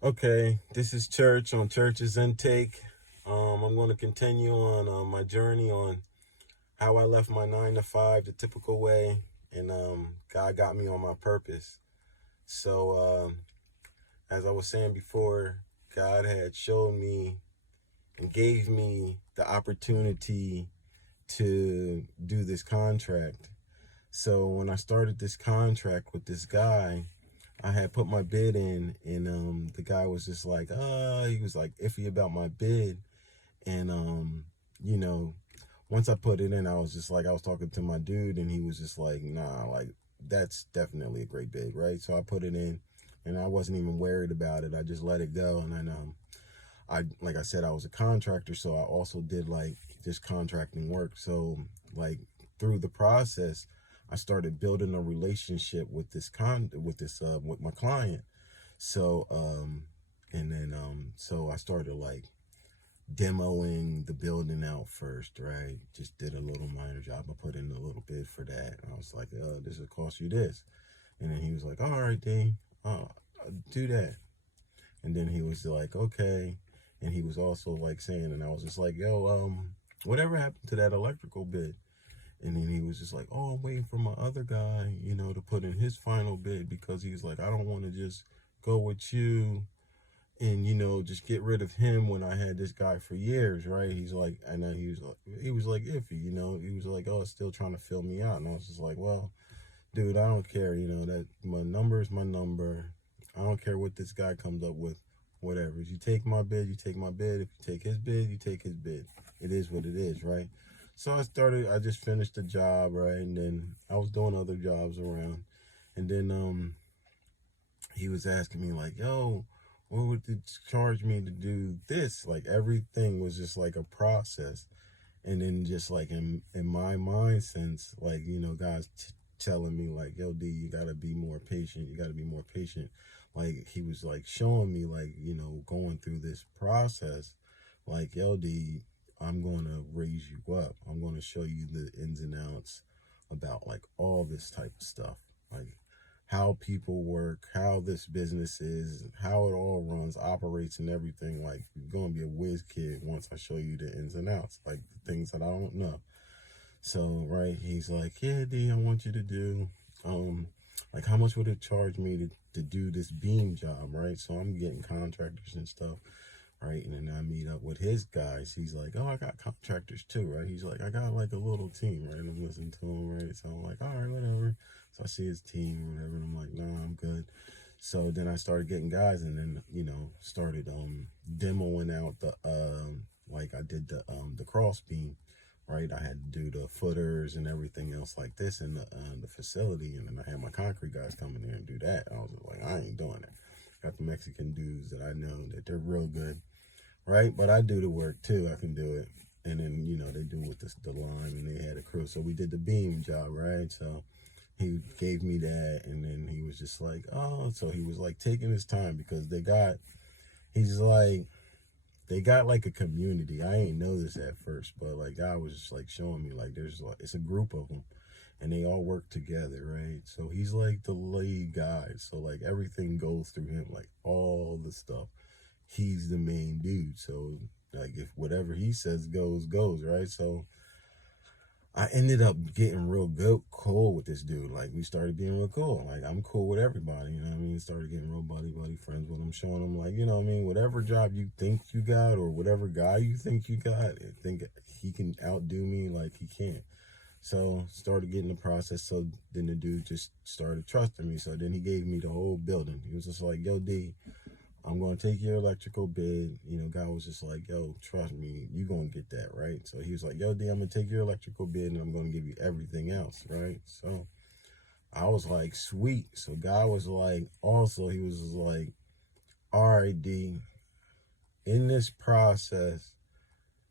Okay, this is Church on Church's Intake. I'm going to continue on my journey on how I left my 9 to 5 the typical way, and God got me on my purpose. So, as I was saying before, God had showed me and gave me the opportunity to do this contract. So, when I started this contract with this guy, I had put my bid in, and the guy was just like, he was like iffy about my bid, and you know, once I put it in, I was just like, I was talking to my dude, and he was just like, nah, like that's definitely a great bid, right? So I put it in, and I wasn't even worried about it. I just let it go, and then I like I said, I was a contractor, so I also did like just contracting work. So like through the process, I started building a relationship with with my client. So and then so I started like demoing the building out first, right? Just did a little minor job. I put in a little bit for that. And I was like, this will cost you this. And then he was like, all right, Dean, I'll do that. And then he was like, okay. And he was also like saying, and I was just like, yo, whatever happened to that electrical bid? And then he was just like, oh, I'm waiting for my other guy, to put in his final bid, because he was like, I don't want to just go with you and just get rid of him when I had this guy for years, right? He's like, and then he was like iffy, he was like, oh, still trying to fill me out. And I was just like, well, dude, I don't care, that my number is my number. I don't care what this guy comes up with. Whatever. If you take my bid, you take my bid. If you take his bid, you take his bid. It is what it is, right? So I just finished the job, right? And then I was doing other jobs around. And then he was asking me like, yo, what would you charge me to do this? Like everything was just like a process. And then just like in my mind sense, like, guys telling me like, yo, D, you gotta be more patient. You gotta be more patient. Like he was like showing me like, going through this process, like, yo, D, I'm gonna raise you up. I'm gonna show you the ins and outs about like all this type of stuff. Like how people work, how this business is, how it all runs, operates, and everything. Like you're gonna be a whiz kid once I show you the ins and outs, like the things that I don't know. So right, he's like, yeah, D, I want you to do, like how much would it charge me to do this beam job, right? So I'm getting contractors and stuff, right? And then I meet up with his guys. He's like, oh, I got contractors too, right? He's like, I got like a little team, right? I'm listening to him, right? So I'm like, all right, whatever. So I see his team or whatever, and I'm like, nah, I'm good. So then I started getting guys, and then started demoing out the like I did the cross beam, right? I had to do the footers and everything else like this in the facility, and then I had my concrete guys come in there and do that. I was like, I ain't doing that. Got the Mexican dudes that I know that they're real good, right? But I do the work too. I can do it. And then, they do with the line, and they had a crew. So we did the beam job, right? So he gave me that, and then he was just like, oh, so he was like taking his time, because he's like, they got like a community. I ain't know this at first, but like God was just like showing me like there's like, it's a group of them, and they all work together, right? So he's like the lead guy. So like everything goes through him, like all the stuff. He's the main dude. So like if whatever he says goes, right? So I ended up getting real good, cool with this dude. Like we started being real cool. Like I'm cool with everybody, you know what I mean? Started getting real buddy friends with him, showing him like, whatever job you think you got, or whatever guy you think you got, I think he can outdo me, like he can't. So started getting the process. So then the dude just started trusting me. So then he gave me the whole building. He was just like, yo, D, I'm going to take your electrical bid. God was just like, yo, trust me, you going to get that, right? So he was like, yo, D, I'm going to take your electrical bid, and I'm going to give you everything else, right? So I was like, sweet. So God was like, also, he was like, all right, D, in this process,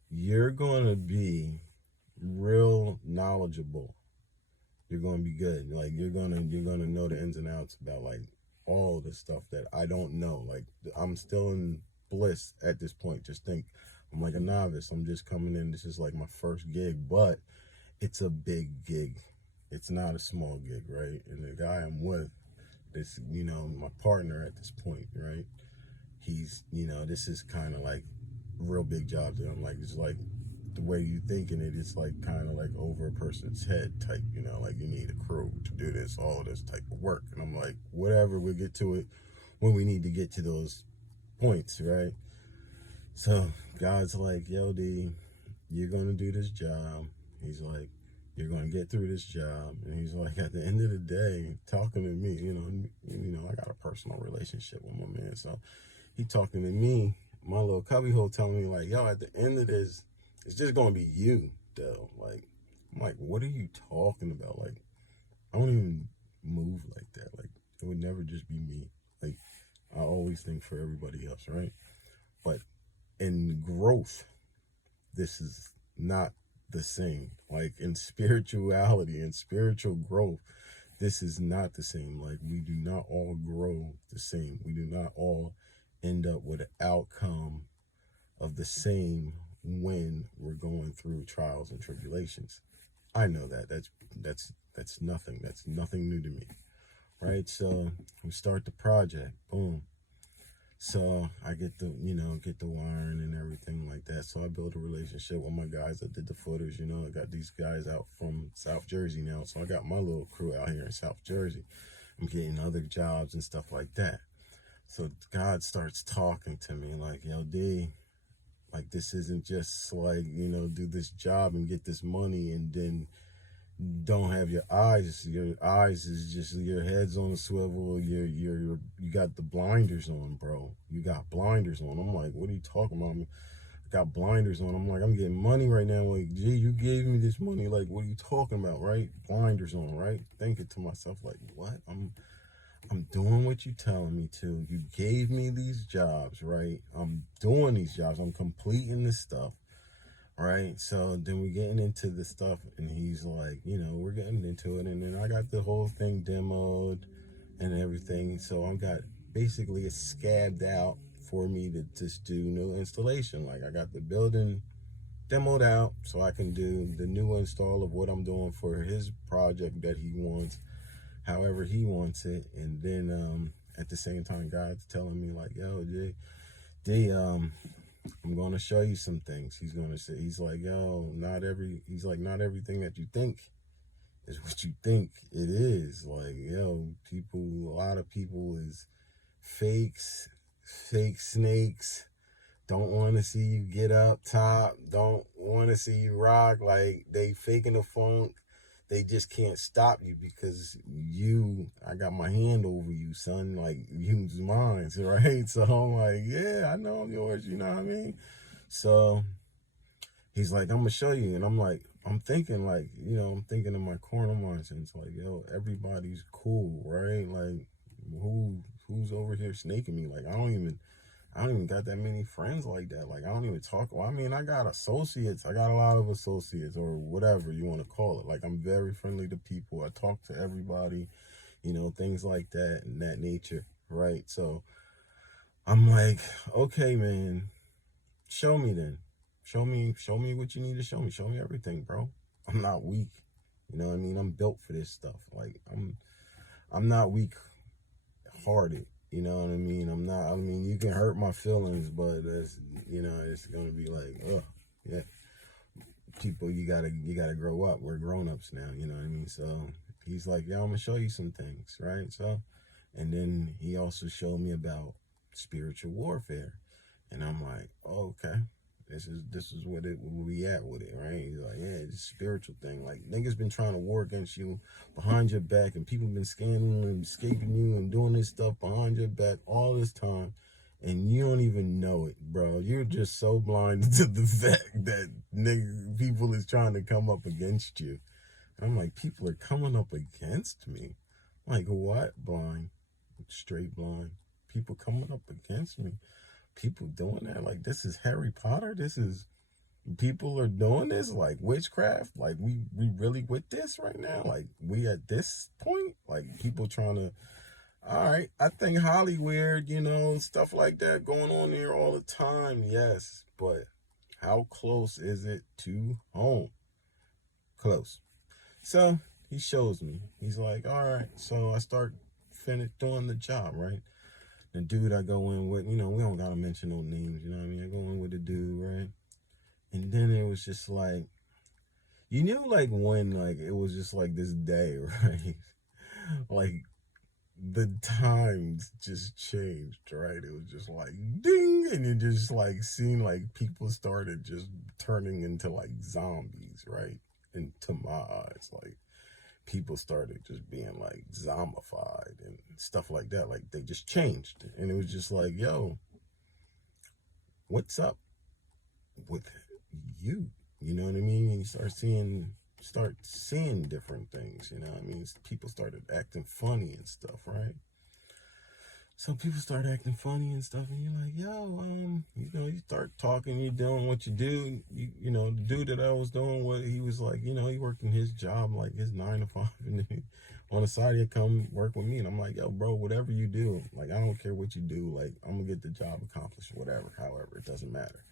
you're going to be real knowledgeable. You're going to be good. Like you're going to know the ins and outs about like all the stuff that I don't know. Like I'm still in bliss at this point. Just think I'm like a novice. I'm just coming in. This is like my first gig, but it's a big gig. It's not a small gig, right? And the guy I'm with, this, my partner at this point, right? he's, this is kind of like real big jobs. And I'm like, it's like the way you thinking it, it's like kind of like over a person's head type, like you need a crew to do this, all of this type of work. And I'm like, whatever, we'll get to it when we need to get to those points, right? So God's like, yo, D, you're going to do this job. He's like, you're going to get through this job. And he's like, at the end of the day, talking to me, I got a personal relationship with my man. So he talking to me, my little cubbyhole telling me like, yo, at the end of this, it's just going to be you, though. Like, I'm like, what are you talking about? Like, I don't even move like that. Like, it would never just be me. Like, I always think for everybody else, right? But in growth, this is not the same. Like in spirituality and spiritual growth, this is not the same. Like we do not all grow the same. We do not all end up with an outcome of the same when we're going through trials and tribulations. I know that. That's nothing. That's nothing new to me. Right? So we start the project. Boom. So I get the wiring and everything like that. So I build a relationship with my guys that did the footers. I got these guys out from South Jersey now. So I got my little crew out here in South Jersey. I'm getting other jobs and stuff like that. So God starts talking to me like, yo, D, like this isn't just like, do this job and get this money and then don't have your eyes is just your head's on a swivel, you got the blinders on, bro. You got blinders on. I'm like, what are you talking about? I got blinders on. I'm like, I'm getting money right now. Like, gee, you gave me this money. Like, what are you talking about, right? Blinders on, right? Thinking to myself, like, what? I'm doing what you telling me to. You gave me these jobs, right? I'm doing these jobs. I'm completing this stuff. Right, so then we're getting into the stuff, and he's like, we're getting into it, and then I got the whole thing demoed and everything. So I got basically it scabbed out for me to just do new installation. Like I got the building demoed out, so I can do the new install of what I'm doing for his project that he wants, however he wants it. And then at the same time, God's telling me like, yo, Jay, I'm going to show you some things. He's going to say, he's like, yo, not everything that you think is what you think it is. Like, yo, a lot of people is fake snakes, don't want to see you get up top, don't want to see you rock. Like, they faking the funk. They just can't stop you because I got my hand over you, son. Like, you's mine, right? So I'm like, yeah, I know I'm yours, you know what I mean? So he's like, I'm going to show you. And I'm like, I'm thinking in my corner mind, and it's like, yo, everybody's cool, right? Like, who's over here snaking me? Like, I don't even got that many friends like that. Like, I don't even talk. Well, I mean, I got associates. I got a lot of associates or whatever you want to call it. Like, I'm very friendly to people. I talk to everybody, things like that and that nature, right? So I'm like, okay, man, show me then. Show me what you need to show me. Show me everything, bro. I'm not weak. You know what I mean? I'm built for this stuff. Like, I'm not weak-hearted. You know what I mean? You can hurt my feelings, but it's gonna be like, oh, yeah. People, you gotta grow up. We're grown-ups now, you know what I mean? So he's like, yeah, I'm gonna show you some things, right? So, and then he also showed me about spiritual warfare. And I'm like, oh, okay. This is where we at with it, right? He's like, yeah, it's a spiritual thing. Like, niggas been trying to war against you behind your back, and people been scamming and escaping you and doing this stuff behind your back all this time, and you don't even know it, bro. You're just so blind to the fact that people is trying to come up against you. And I'm like, people are coming up against me? Like, what? Blind. Straight blind. People coming up against me. People doing that, like, this is Harry Potter. People are doing this, like, witchcraft. Like, we really with this right now. Like, we at this point, like, people trying to, all right, I think Hollywood, stuff like that going on here all the time. Yes, but how close is it to home? Close. So he shows me. He's like, all right. So I start doing the job, right? The dude I go in with, we don't gotta mention no names, you know what I mean? I go in with the dude, right? And then it was just like, like when like it was just like this day, right? Like the times just changed, right? It was just like ding, and you just like seeing like people started just turning into like zombies, right? Into my eyes, like people started just being like zombified and stuff like that. Like they just changed, and it was just like, yo, what's up with you? You know what I mean? And you start seeing different things. You know what I mean? People started acting funny and stuff, right? So people start acting funny and stuff, and you're like, yo, you start talking, you're doing what you do. The dude that I was doing what he was like, he worked in his job, like his 9 to 5, and then on the side he'd come work with me, and I'm like, yo, bro, whatever you do, like I don't care what you do, like I'm gonna get the job accomplished, whatever, however, it doesn't matter.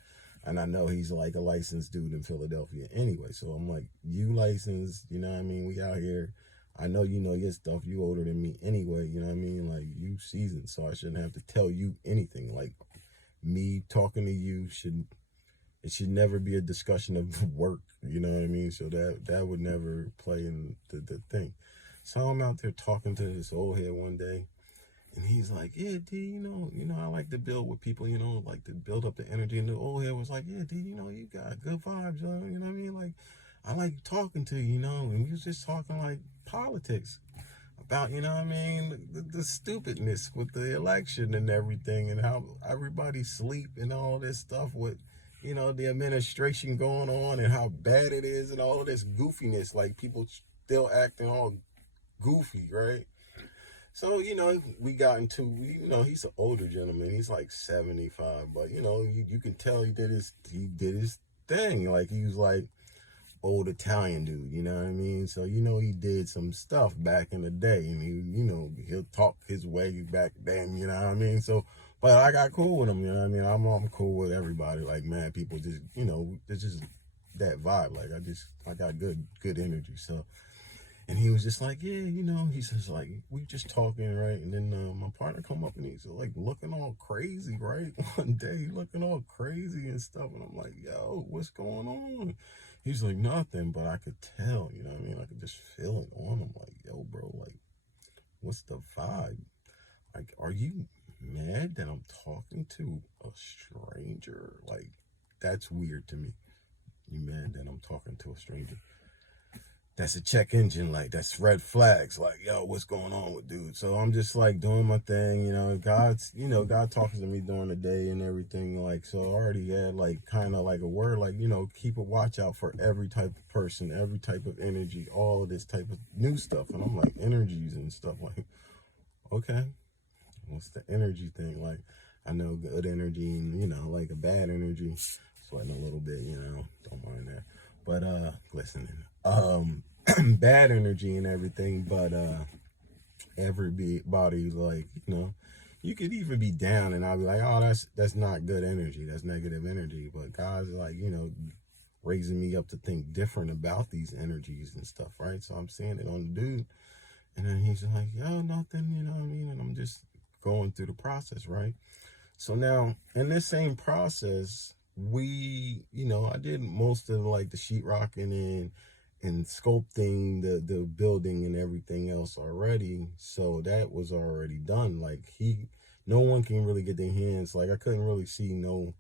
And I know he's like a licensed dude in Philadelphia anyway, so I'm like, you licensed, you know what I mean? We out here. I know you know your stuff. You older than me anyway, you know what I mean? Like, you seasoned, so I shouldn't have to tell you anything. Like, me talking to you it should never be a discussion of work, you know what I mean? So that would never play in the thing. So I'm out there talking to this old head one day, and he's like, yeah, D, I like to build with people, like to build up the energy. And the old head was like, yeah, D, you got good vibes, you know what I mean? Like, I like talking to you, and we was just talking like politics about, you know what I mean, the stupidness with the election and everything, and how everybody sleep and all this stuff with, the administration going on, and how bad it is, and all of this goofiness, like people still acting all goofy, right? So, we got into, he's an older gentleman. He's like 75, but, you can tell he did his thing. Like, he was like old Italian dude, you know what I mean? So, he did some stuff back in the day, and he'll talk his way back then, you know what I mean? So, but I got cool with him, you know what I mean? I'm cool with everybody. Like, man, people just, it's just that vibe. Like, I got good energy. So, and he was just like, yeah, he's just like, we just talking, right? And then my partner come up, and he's like looking all crazy, right? One day he looking all crazy and stuff. And I'm like, yo, what's going on? He's like, nothing, but I could tell, you know what I mean? I could just feel it on him. Like, yo, bro, like, what's the vibe? Like, are you mad that I'm talking to a stranger? Like, that's weird to me. You mad that I'm talking to a stranger? That's a check engine light. That's red flags. Like, yo, what's going on with dude? So I'm just like doing my thing, God talking to me during the day and everything. Like, so I already had like kind of like a word, like, keep a watch out for every type of person, every type of energy, all of this type of new stuff. And I'm like, energies and stuff. Like, okay, what's the energy thing? Like, I know good energy and, like a bad energy. Sweating a little bit, don't mind that. But listening. Bad energy and everything, but everybody, like, you could even be down and I'll be like, oh, that's not good energy, that's negative energy. But God's like, raising me up to think different about these energies and stuff, right? So I'm seeing it on the dude, and then he's like, yo, nothing, you know what I mean? And I'm just going through the process, right? So now in this same process, I did most of like the sheetrocking and sculpting the building and everything else already. So that was already done. Like, no one can really get their hands, like I couldn't really see no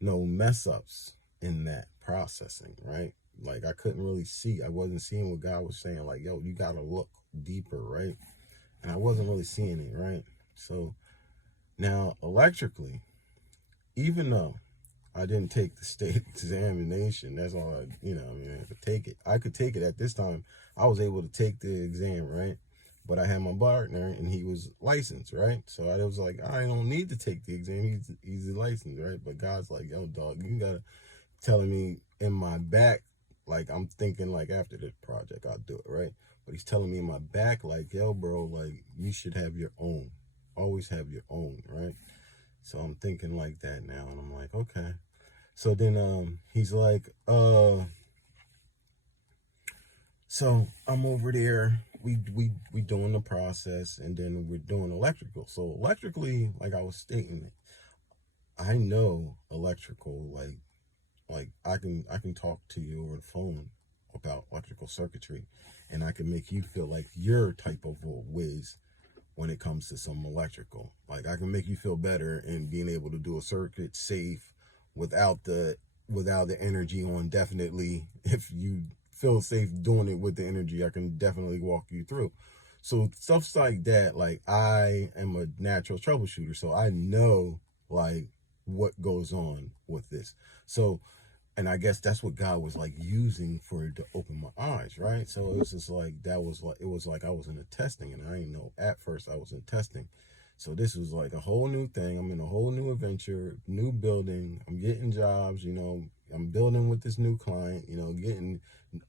mess ups in that processing, right? Like, I couldn't really see, I wasn't seeing what God was saying, like, yo, you gotta look deeper, right? And I wasn't really seeing it, right? So now electrically, even though I didn't take the state examination, that's all I could take it at this time. I was able to take the exam, right? But I had my partner, and he was licensed, right? So I was like, I don't need to take the exam. He's licensed, right? But God's like, yo, dog, you gotta telling me in my back, like, I'm thinking like after this project I'll do it, right? But he's telling me in my back, like, yo, bro, like, you should have your own. Always have your own, right? So I'm thinking like that now, and I'm like, okay. So then he's like, so I'm over there we doing the process, and then we're doing electrical. So electrically, like I was stating, I know electrical, like I can talk to you over the phone about electrical circuitry, and I can make you feel like you're type of a whiz when it comes to some electrical. Like I can make you feel better in being able to do a circuit safe without the energy on. Definitely, if you feel safe doing it with the energy, I can definitely walk you through. So stuff like that, like I am a natural troubleshooter, so I know like what goes on with this. So, and I guess that's what God was like using for it to open my eyes, right? So it was just like that was like it was like I was in a testing, and I didn't know at first I was in testing. So this was like a whole new thing. I'm in a whole new adventure, new building. I'm getting jobs, I'm building with this new client, getting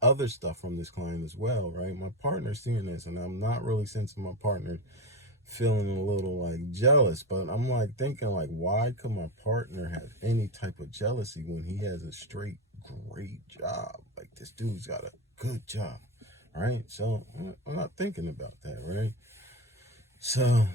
other stuff from this client as well, right? My partner's seeing this, and I'm not really sensing my partner feeling a little like jealous, but I'm like thinking like, why could my partner have any type of jealousy when he has a straight great job? Like this dude's got a good job, right? So I'm not thinking about that, right? So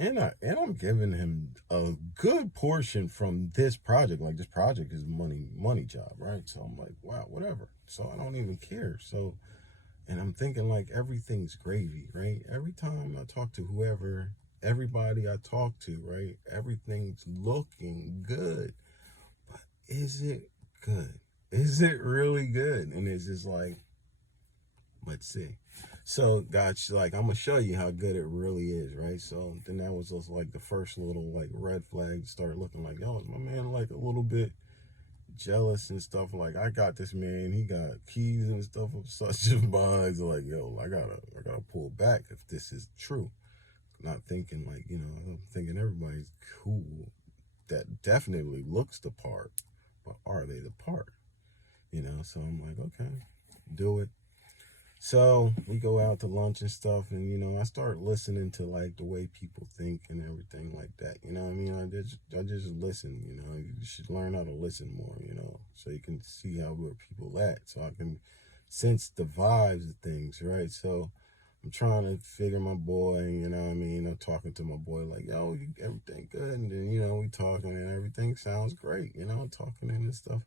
I'm giving him a good portion from this project. Like this project is money job, right? So I'm like, wow, whatever. So I don't even care. So, and I'm thinking like everything's gravy, right? Every time I talk to whoever, everybody I talk to, right? Everything's looking good. But is it good? Is it really good? And it's just like, let's see. So God's like, I'm gonna show you how good it really is, right? So then that was just like the first little like red flag. Start looking like, yo, is my man like a little bit jealous and stuff? Like I got this man, he got keys and stuff of such and vibes. Like, yo, I gotta pull back if this is true. Not thinking like, I'm thinking everybody's cool. That definitely looks the part, but are they the part? So I'm like, okay, do it. So we go out to lunch and stuff, and I start listening to like the way people think and everything like that. You know what I mean? I just listen. You should learn how to listen more. So you can see where people at, so I can sense the vibes of things, right? So I'm trying to figure my boy. You know what I mean? I'm talking to my boy like, yo, everything good, and then we talking and everything sounds great. Talking and stuff.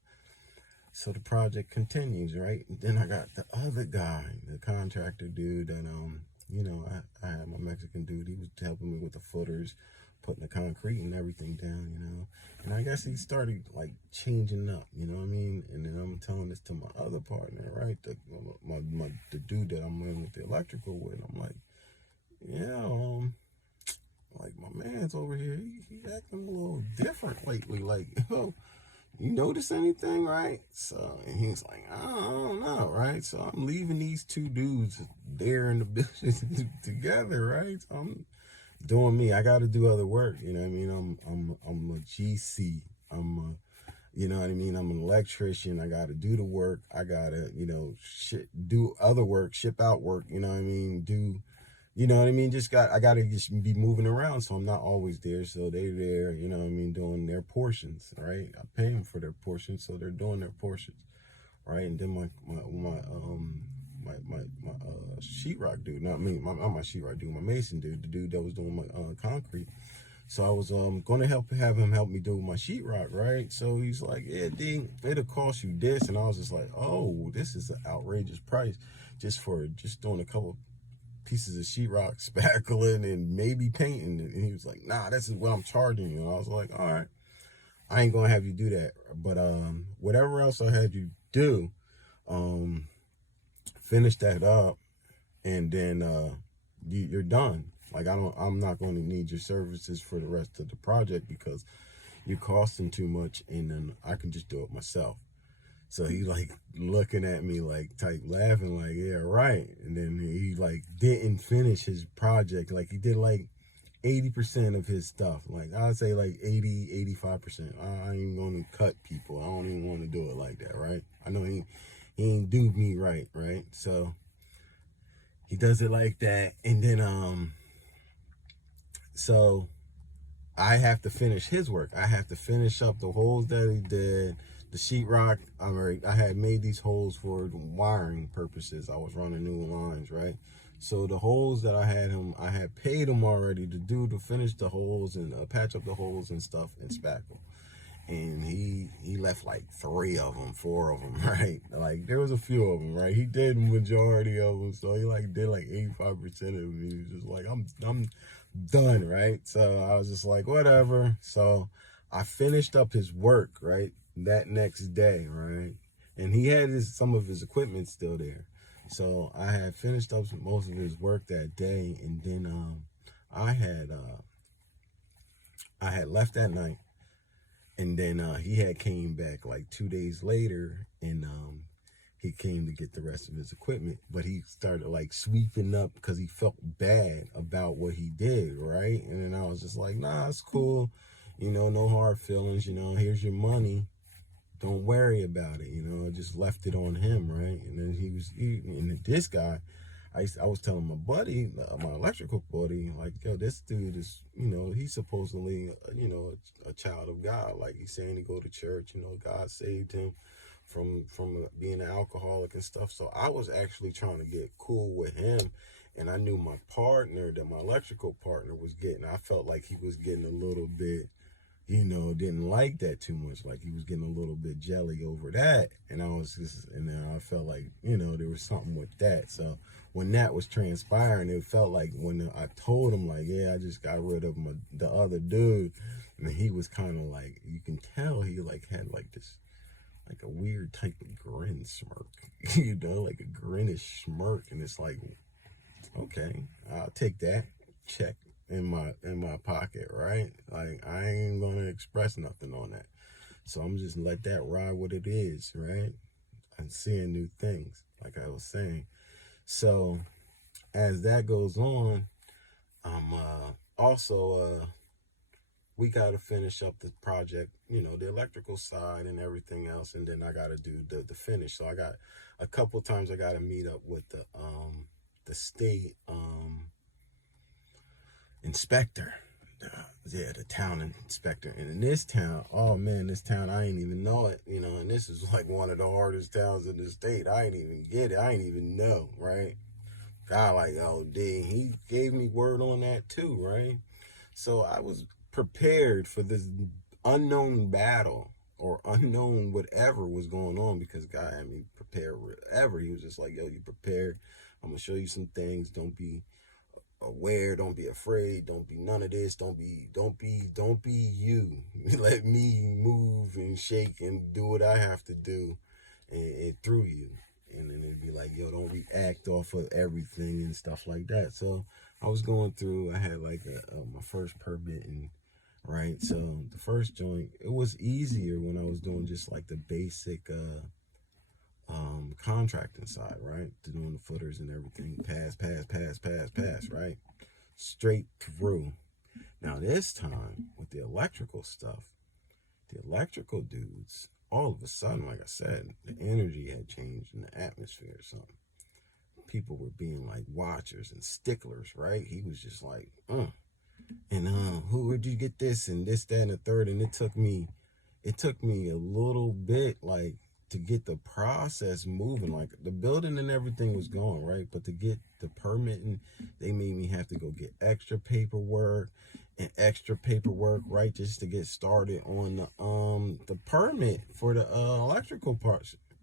So the project continues, right? And then I got the other guy, the contractor dude, and I had my Mexican dude. He was helping me with the footers, putting the concrete and everything down. And I guess he started like changing up, you know what I mean? And then I'm telling this to my other partner, right? The dude that I'm in with the electrical with. I'm like, yeah, like my man's over here. He acting a little different lately. Like, you notice anything, right? So, and he's like, I don't know, right? So I'm leaving these two dudes there in the building together, right? So I'm doing me. I got to do other work. You know what I mean? I'm a GC. You know what I mean? I'm an electrician. I got to do the work. I got to, do other work, ship out work. You know what I mean? You know what I mean? I gotta just be moving around, so I'm not always there. So they're there, you know what I mean, doing their portions, right? I pay them for their portions, so they're doing their portions, right? And then my sheetrock dude, not my sheetrock dude, my mason dude, the dude that was doing my concrete. So I was gonna have him help me do my sheetrock, right? So he's like, yeah, D, it'll cost you this, and I was just like, oh, this is an outrageous price just doing a couple pieces of sheetrock, spackling, and maybe painting. And he was like, nah, this is what I'm charging you. And I was like, all right, I ain't gonna have you do that. But whatever else I had you do, finish that up, and then you're done. Like I'm not going to need your services for the rest of the project because you're costing too much, and then I can just do it myself. So he like looking at me like type laughing like, yeah, right. And then he like didn't finish his project. Like he did like 80% of his stuff. Like I'd say like 85%. I ain't gonna cut people. I don't even want to do it like that, right? I know he ain't do me right, right? So he does it like that. And then so I have to finish his work. I have to finish up the holes that he did. The sheetrock, I had made these holes for wiring purposes. I was running new lines, right? So the holes that I had paid him already to finish the holes and patch up the holes and stuff in spackle. And he left like 3 of them, 4 of them, right? Like there was a few of them, right? He did majority of them, so he like did like 85% of them. He was just like, I'm done, right? So I was just like, whatever. So I finished up his work, right, that next day, right? And he had some of his equipment still there. So I had finished up most of his work that day, and then I had uh, I had left that night, and then he had came back like 2 days later, and he came to get the rest of his equipment, but he started like sweeping up because he felt bad about what he did, right? And then I was just like, nah, it's cool, no hard feelings, here's your money, don't worry about it, I just left it on him, right? And then and this guy, I was telling my buddy, my electrical buddy, like, yo, this dude is, he's supposedly, a child of God. Like he's saying he go to church, God saved him from being an alcoholic and stuff. So I was actually trying to get cool with him, and I knew my partner, that my electrical partner was getting. I felt like he was getting a little bit, didn't like that too much. Like he was getting a little bit jelly over that. And then I felt like, there was something with that. So when that was transpiring, it felt like when I told him, like, yeah, I just got rid of the other dude. And he was kind of like, you can tell he like had like this, like a weird type of grin smirk, like a grinnish smirk. And it's like, okay, I'll take that. Check in my pocket, right? Like I ain't gonna express nothing on that. So I'm just let that ride what it is, right? I'm seeing new things, like I was saying. So as that goes on, I'm also we gotta finish up the project, the electrical side and everything else, and then I gotta do the finish. So I got a couple times I gotta meet up with the state inspector. The town inspector. And in this town, oh man, this town, I ain't even know it, and this is like one of the hardest towns in the state. I ain't even get it. I ain't even know, right? God, like, oh, dang, he gave me word on that too, right? So I was prepared for this unknown battle or unknown whatever was going on, because God had me prepared whatever. He was just like, yo, you prepared. I'm going to show you some things. Don't be aware, don't be afraid, don't be none of this, don't be you. Let me move and shake and do what I have to do, and through you. And then it'd be like, yo, don't react off of everything and stuff like that. So I was going through, I had like my first permit, and right, so the first joint, it was easier when I was doing just like the basic contracting side, right? Doing the footers and everything, pass, right? Straight through. Now this time with the electrical stuff, the electrical dudes, all of a sudden, like I said, the energy had changed in the atmosphere or something. People were being like watchers and sticklers, right? He was just like, and where'd you get this and this, that, and the third? And it took me a little bit, like, to get the process moving. Like the building and everything was going right, but to get the permitting, they made me have to go get extra paperwork, right, just to get started on the permit for the electrical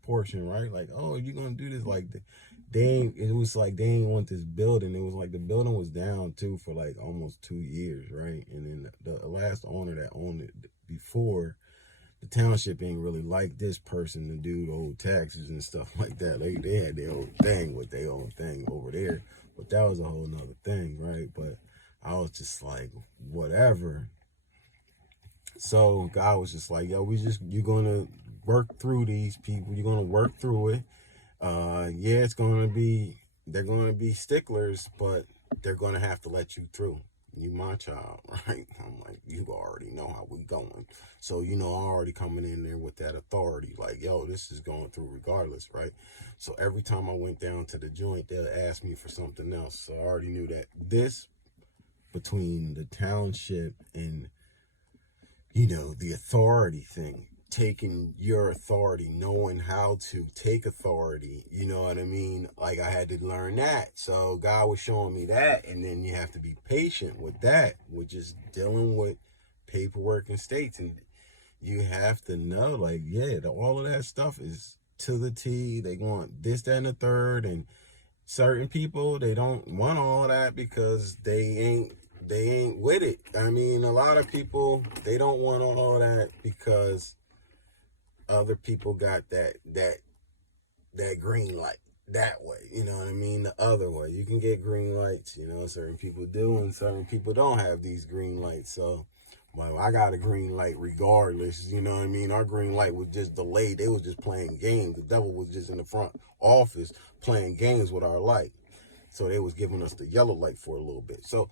portion, right? Like, oh, you're gonna do this, like it was like they ain't want this building. It was like the building was down too for like almost 2 years, right? And then the last owner that owned it before, the township ain't really like this person to do the old taxes and stuff like that. They had their own thing with their own thing over there, but that was a whole nother thing, right? But I was just like, whatever. So God was just like, yo, you're gonna work through these people. You're gonna work through it. Yeah, they're gonna be sticklers, but they're gonna have to let you through. You my child, right? I'm like, you already know how we going. So, I'm already coming in there with that authority. Like, yo, this is going through regardless, right? So every time I went down to the joint, they'll ask me for something else. So I already knew that this, between the township and, the authority thing, taking your authority, knowing how to take authority, you know what I mean? Like I had to learn that. So God was showing me that, and then you have to be patient with that, with just dealing with paperwork and states. And you have to know, like, yeah, all of that stuff is to the T. They want this, that, and the third. And certain people, they don't want all that because they ain't with it. I mean, a lot of people, they don't want all that because other people got that green light that way, you know what I mean? The other way, you can get green lights, you know, certain people do, and certain people don't have these green lights. So well, I got a green light regardless, you know what I mean? Our green light was just delayed. They was just playing games. The devil was just in the front office playing games with our light. So they was giving us the yellow light for a little bit. So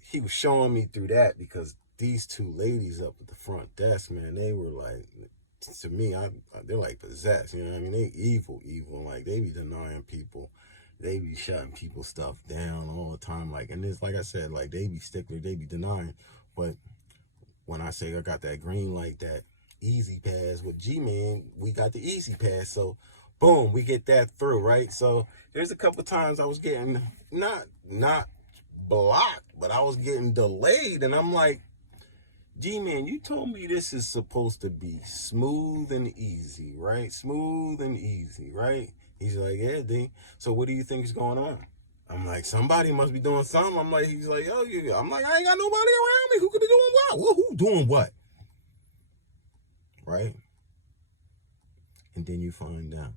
he was showing me through that, because these two ladies up at the front desk, man, they were like, to me, they're like possessed, you know what I mean? They evil, like they be denying people, they be shutting people's stuff down all the time, like, and it's like I said, like they be stickler, they be denying. But when I say I got that green light, that easy pass with G-Man, we got the easy pass, so boom, we get that through, right? So there's a couple times I was getting not blocked, but I was getting delayed, and I'm like, G-Man, you told me this is supposed to be smooth and easy, right? Smooth and easy, right? He's like, yeah, D. So what do you think is going on? I'm like, somebody must be doing something. I'm like, he's like, oh, yeah. I'm like, I ain't got nobody around me. Who could be doing what? Well, who doing what? Right? And then you find out.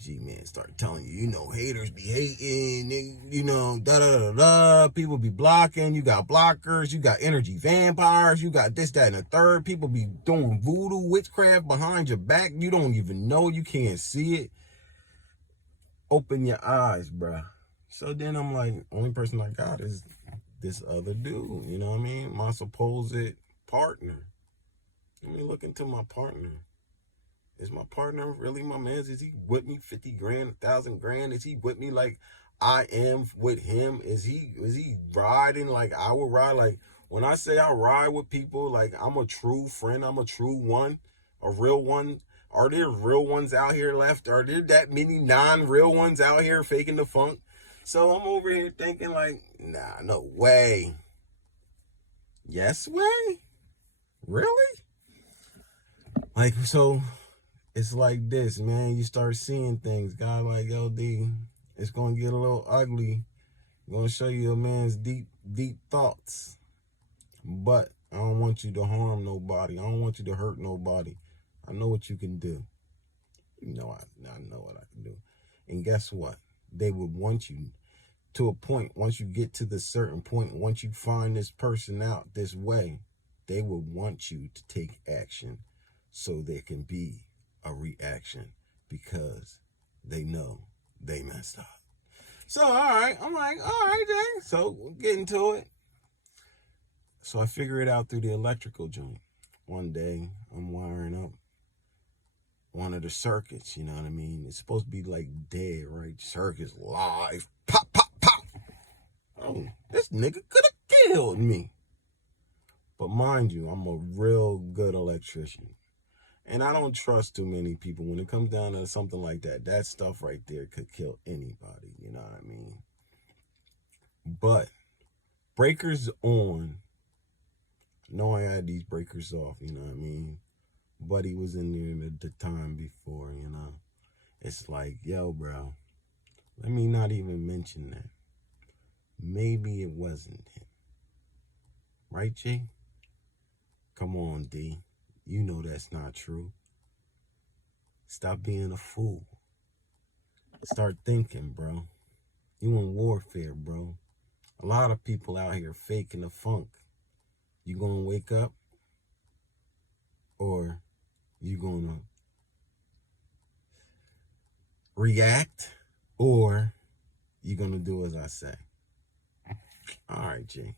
G-Man start telling you, you know, haters be hating, you know, da-da-da-da, people be blocking, you got blockers, you got energy vampires, you got this, that, and the third, people be doing voodoo, witchcraft behind your back, you don't even know, you can't see it. Open your eyes, bruh. So then I'm like, only person I got is this other dude, you know what I mean? My supposed partner. Let me look into my partner. Is my partner really my man? Is he with me 50 grand, 1,000 grand? Is he with me like I am with him? Is he riding like I would ride? Like when I say I ride with people, like I'm a true friend, I'm a true one, a real one. Are there real ones out here left? Are there that many non-real ones out here faking the funk? So I'm over here thinking like, nah, no way. Yes way? Really? Like, so it's like this, man. You start seeing things. God like, yo, D, it's going to get a little ugly. I'm going to show you a man's deep thoughts. But I don't want you to harm nobody. I don't want you to hurt nobody. I know what you can do. You know, I know what I can do. And guess what? They would want you to a point. Once you get to the certain point, once you find this person out this way, they will want you to take action so there can be a reaction, because they know they messed up. So, all right, I'm like, all right, then. So, we'll get into it. So, I figure it out through the electrical joint. One day, I'm wiring up one of the circuits, you know what I mean? It's supposed to be like dead, right? Circuits live. Pop, pop, pop. Oh, this nigga could have killed me. But mind you, I'm a real good electrician. And I don't trust too many people. When it comes down to something like that, that stuff right there could kill anybody, you know what I mean? But breakers on. No, I had these breakers off, you know what I mean? Buddy was in there at the time before, you know? It's like, yo, bro, let me not even mention that. Maybe it wasn't him. Right, G? Come on, D. You know that's not true. Stop being a fool. Start thinking, bro. You in warfare, bro. A lot of people out here faking the funk. You gonna wake up, or you gonna react, or you gonna do as I say? All right, G.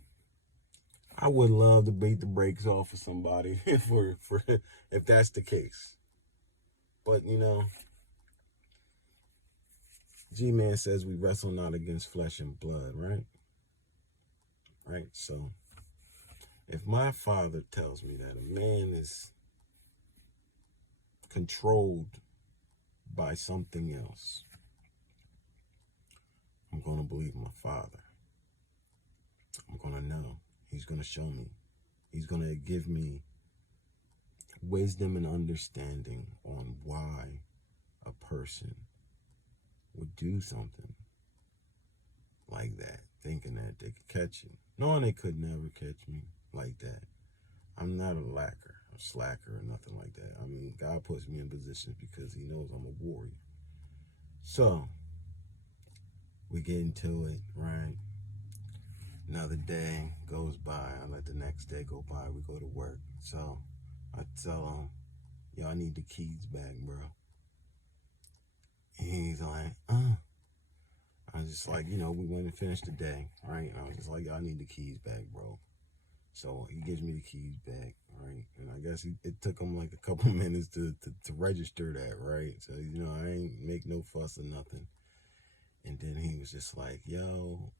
I would love to beat the brakes off of somebody if that's the case. But, you know, G-Man says we wrestle not against flesh and blood, right? Right? So, If my father tells me that a man is controlled by something else, I'm going to believe my father. I'm going to know. He's going to show me. He's going to give me wisdom and understanding on why a person would do something like that, thinking that they could catch him, knowing they could never catch me like that. I'm not a slacker or nothing like that. I mean, God puts me in positions because he knows I'm a warrior. So, we get into it, right? Another day goes by. I let the next day go by. We go to work. So, I tell him, yo, I need the keys back, bro. And he's like, I was just like, we went and finished the day, right? And I was just like, yo, I need the keys back, bro. So he gives me the keys back, right? And I guess it took him like a couple minutes to register that, right? So, I ain't make no fuss or nothing. And then he was just like, yo,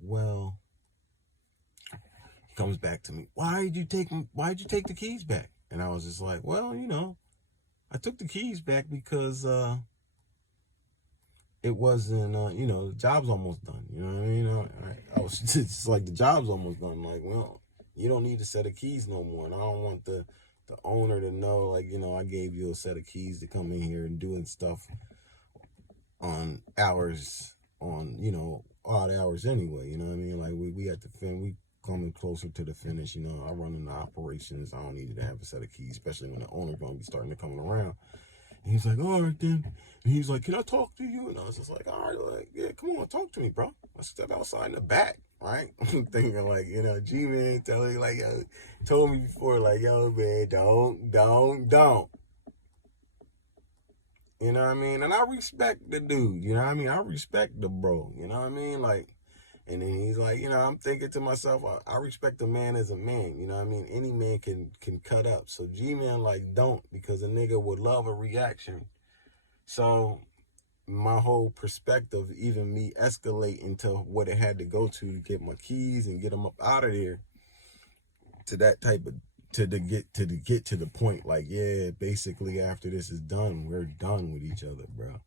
well, he comes back to me. Why did you take the keys back? And I was just like, well, I took the keys back because, it wasn't, the job's almost done. You know what I mean? I was just like, the job's almost done. I'm like, well, you don't need a set of keys no more. And I don't want the owner to know, like, I gave you a set of keys to come in here and doing stuff on hours, odd hours anyway. You know what I mean? Like, we at the we coming closer to the finish. I run in the operations. I don't need to have a set of keys, especially when the owner's going to be starting to come around. And he's like, all right, then. And he's like, can I talk to you? And I was just like, all right, like, yeah, come on, talk to me, bro. Let's step outside in the back, right? I'm thinking, like, G-Man telling me, like, yo, told me before, like, yo, man, don't. You know what I mean? And I respect the dude, you know what I mean? I respect the bro, you know what I mean? Like, and then he's like, I'm thinking to myself, I respect a man as a man, you know what I mean? Any man can cut up. So G-Man, like, don't, because a nigga would love a reaction. So my whole perspective, even me escalating to what it had to go to get my keys and get them up out of there, to that type of, get to the point, like, yeah, basically after this is done, we're done with each other, bro.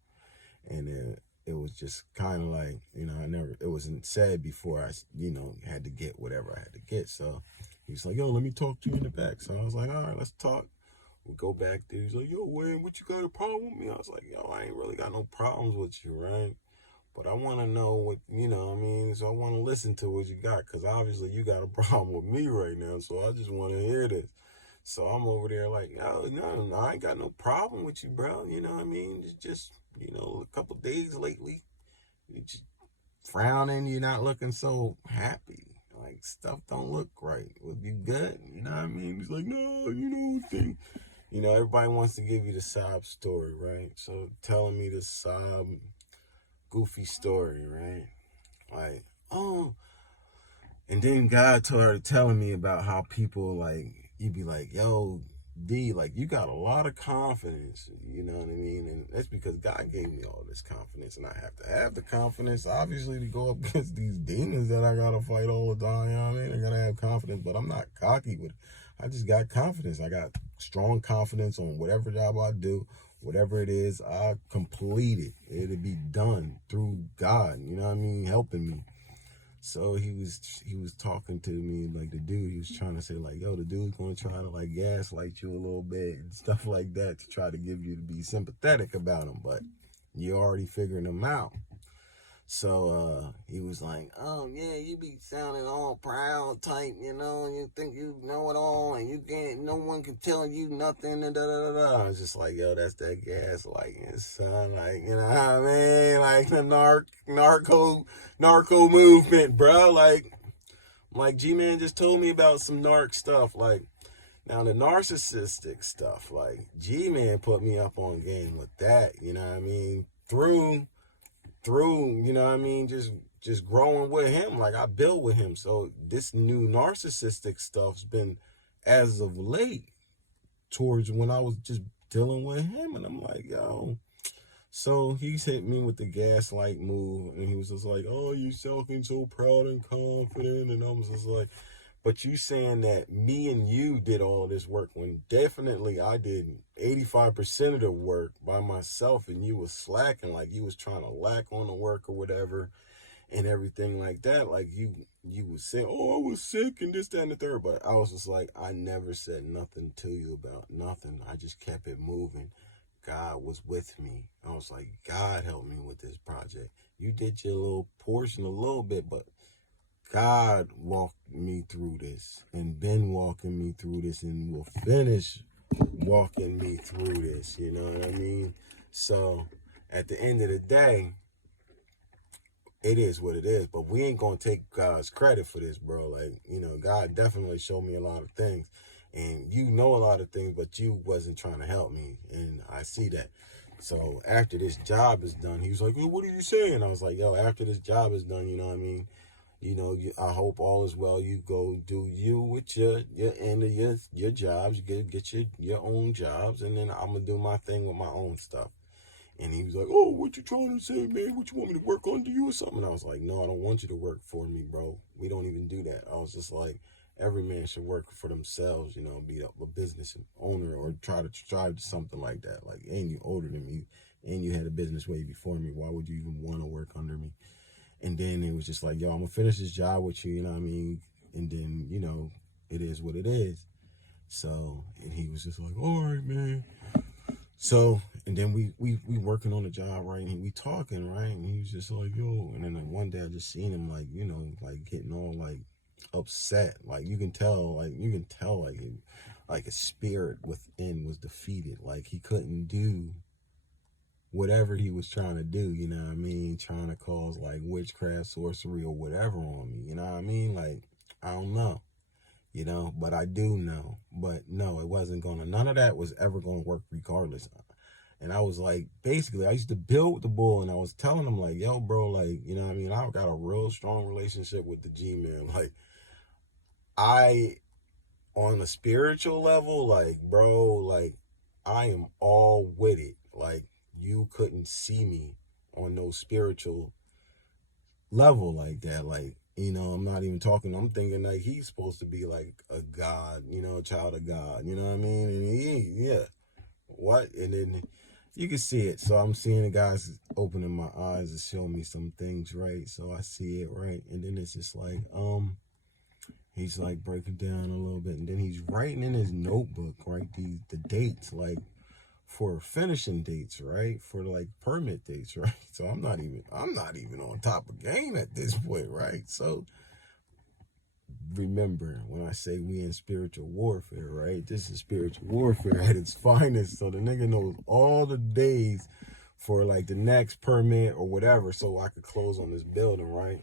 And it was just kind of like, it wasn't said before I, had to get whatever I had to get. So he's like, yo, let me talk to you in the back. So I was like, all right, let's talk. We go back there. He's like, yo, Wayne, what you got a problem with me? I was like, yo, I ain't really got no problems with you, right? But I want to know what, so I want to listen to what you got, because obviously you got a problem with me right now, so I just want to hear this. So I'm over there like, no, I ain't got no problem with you, bro. You know what I mean? It's just, a couple days lately, you just frowning, you're not looking so happy. Like, stuff don't look right. Would you good? You know what I mean? He's like, no, thing. Everybody wants to give you the sob story, right? So telling me the sob goofy story, right? Like, and then God started telling me about how people, like, you'd be like, yo, D, like, you got a lot of confidence, you know what I mean? And that's because God gave me all this confidence, and I have to have the confidence, obviously, to go up against these demons that I gotta fight all the time, you know what I mean? I gotta have confidence, but I'm not cocky with it. I just got confidence. I got strong confidence on whatever job I do, whatever it is, I complete it. It'll be done through God, you know what I mean, helping me. So he was talking to me, like, the dude, he was trying to say, like, yo, the dude's going to try to, like, gaslight you a little bit and stuff like that to try to give you to be sympathetic about him, but you're already figuring him out. So he was like, oh, yeah, you be sounding all proud type, you think you know it all, and you can't, no one can tell you nothing, and da-da-da-da. I was just like, yo, that's that gaslighting, son, like, you know what I mean, like the narco movement, bro, like G-Man just told me about some narc stuff, like, now the narcissistic stuff, like, G-Man put me up on game with that, you know what I mean, through, you know what I mean, just growing with him. Like, I built with him. So this new narcissistic stuff's been, as of late, towards when I was just dealing with him. And I'm like, yo. So he's hit me with the gaslight move, and he was just like, "Oh, you sounding so proud and confident," and I was just like, "But you saying that me and you did all this work when definitely I did 85% of the work by myself, and you was slacking, like you was trying to lack on the work or whatever, and everything like that. Like you was saying, oh, I was sick and this, that, and the third, but I was just like, I never said nothing to you about nothing. I just kept it moving." God was with me. I was like, God helped me with this project. You did your little portion a little bit, but God walked me through this and been walking me through this and will finish walking me through this. You know what I mean? So at the end of the day, it is what it is, but we ain't gonna take God's credit for this, bro. Like, God definitely showed me a lot of things, and you know a lot of things, but you wasn't trying to help me, and I see that. So after this job is done, he was like, well, what are you saying? I was like, yo, after this job is done, you know what I mean? I hope all is well. You go do you with your end of your jobs. You get your own jobs, and then I'm gonna do my thing with my own stuff. And he was like, oh, what you trying to say, man? What you want me to work under you or something? And I was like, no, I don't want you to work for me, bro. We don't even do that. I was just like, every man should work for themselves, be a business owner or try to strive to something like that. Like, and you older than me, and you had a business way before me. Why would you even want to work under me? And then it was just like, yo, I'm going to finish this job with you, you know what I mean? And then, it is what it is. So, and he was just like, all right, man. So, and then we working on the job, right? And we talking, right? And he was just like, yo. And then like one day I just seen him like, like getting all like upset. Like you can tell, like his spirit within was defeated. Like he couldn't do whatever he was trying to do, you know what I mean? Trying to cause like witchcraft, sorcery, or whatever on me, you know what I mean? Like, I don't know. But I do know. But no, it wasn't none of that was ever gonna work regardless. And I was like, basically, I used to build with the bull, and I was telling him, like, yo, bro, like, you know what I mean? I got a real strong relationship with the G-Man. Like, on a spiritual level, like, bro, like, I am all with it. Like, you couldn't see me on no spiritual level like that. Like, I'm not even talking, I'm thinking like he's supposed to be like a God, a child of God, you know what I mean? And yeah, what? And then you can see it. So I'm seeing the guys opening my eyes and showing me some things, right? So I see it, right? And then it's just like, he's like breaking down a little bit, and then he's writing in his notebook, right? The dates, like for finishing dates, right? For like permit dates, right? So I'm not even on top of game at this point, right? So remember when I say we in spiritual warfare, right? This is spiritual warfare at its finest. So the nigga knows all the days for like the next permit or whatever, so I could close on this building, right?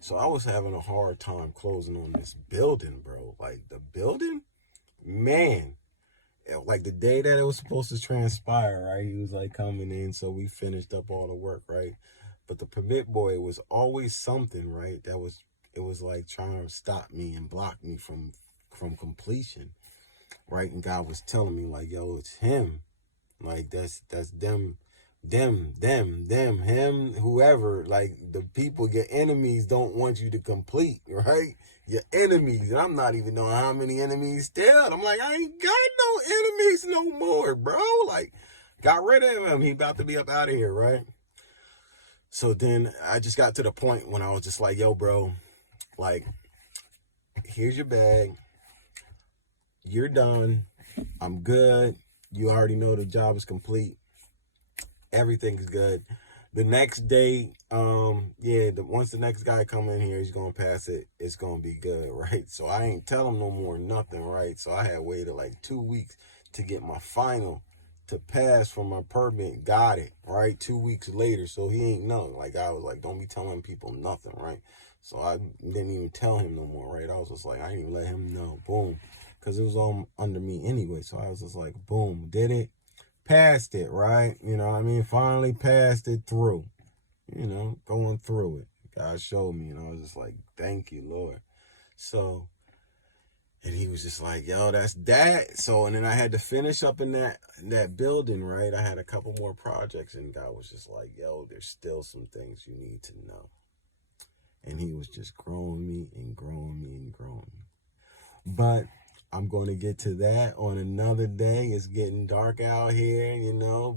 So I was having a hard time closing on this building, bro. Like the building, man. Like the day that it was supposed to transpire, right? He was like coming in, so we finished up all the work, right? But the permit boy was always something, right? It was like trying to stop me and block me from completion, right? And God was telling me like, yo, it's him. Like that's them, him, whoever, like the people, your enemies don't want you to complete, right? Your enemies. And I'm not even knowing how many enemies still. I'm like, I ain't got no enemies no more, bro. Like, got rid of him. He about to be up out of here, right? So then I just got to the point when I was just like, yo, bro, like, here's your bag. You're done. I'm good. You already know the job is complete. Everything's good. The next day, once the next guy come in here, he's gonna pass it. It's gonna be good, right? So I ain't tell him no more nothing, right? So I had waited like 2 weeks to get my final to pass for my permit. Got it, right? 2 weeks later, so he ain't know. Like I was like, don't be telling people nothing, right? So I didn't even tell him no more, right? I was just like, I didn't even let him know. Boom, because it was all under me anyway. So I was just like, boom, did it. Passed it, right? You know what I mean? Finally passed it through, going through it. God showed me, and I was just like, thank you, Lord. So And he was just like, yo, that's that. So, and then I had to finish up in that building, right? I had a couple more projects, and God was just like, yo, there's still some things you need to know. And he was just growing me and growing me and growing me. But I'm going to get to that on another day. It's getting dark out here,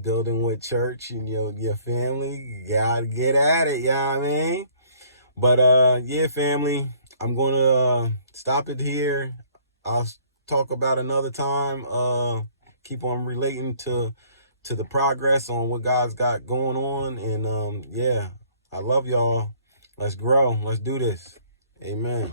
building with church and your family. You gotta get at it, you know what I mean? But yeah, family, I'm going to stop it here. I'll talk about another time. Keep on relating to the progress on what God's got going on. And yeah, I love y'all. Let's grow. Let's do this. Amen.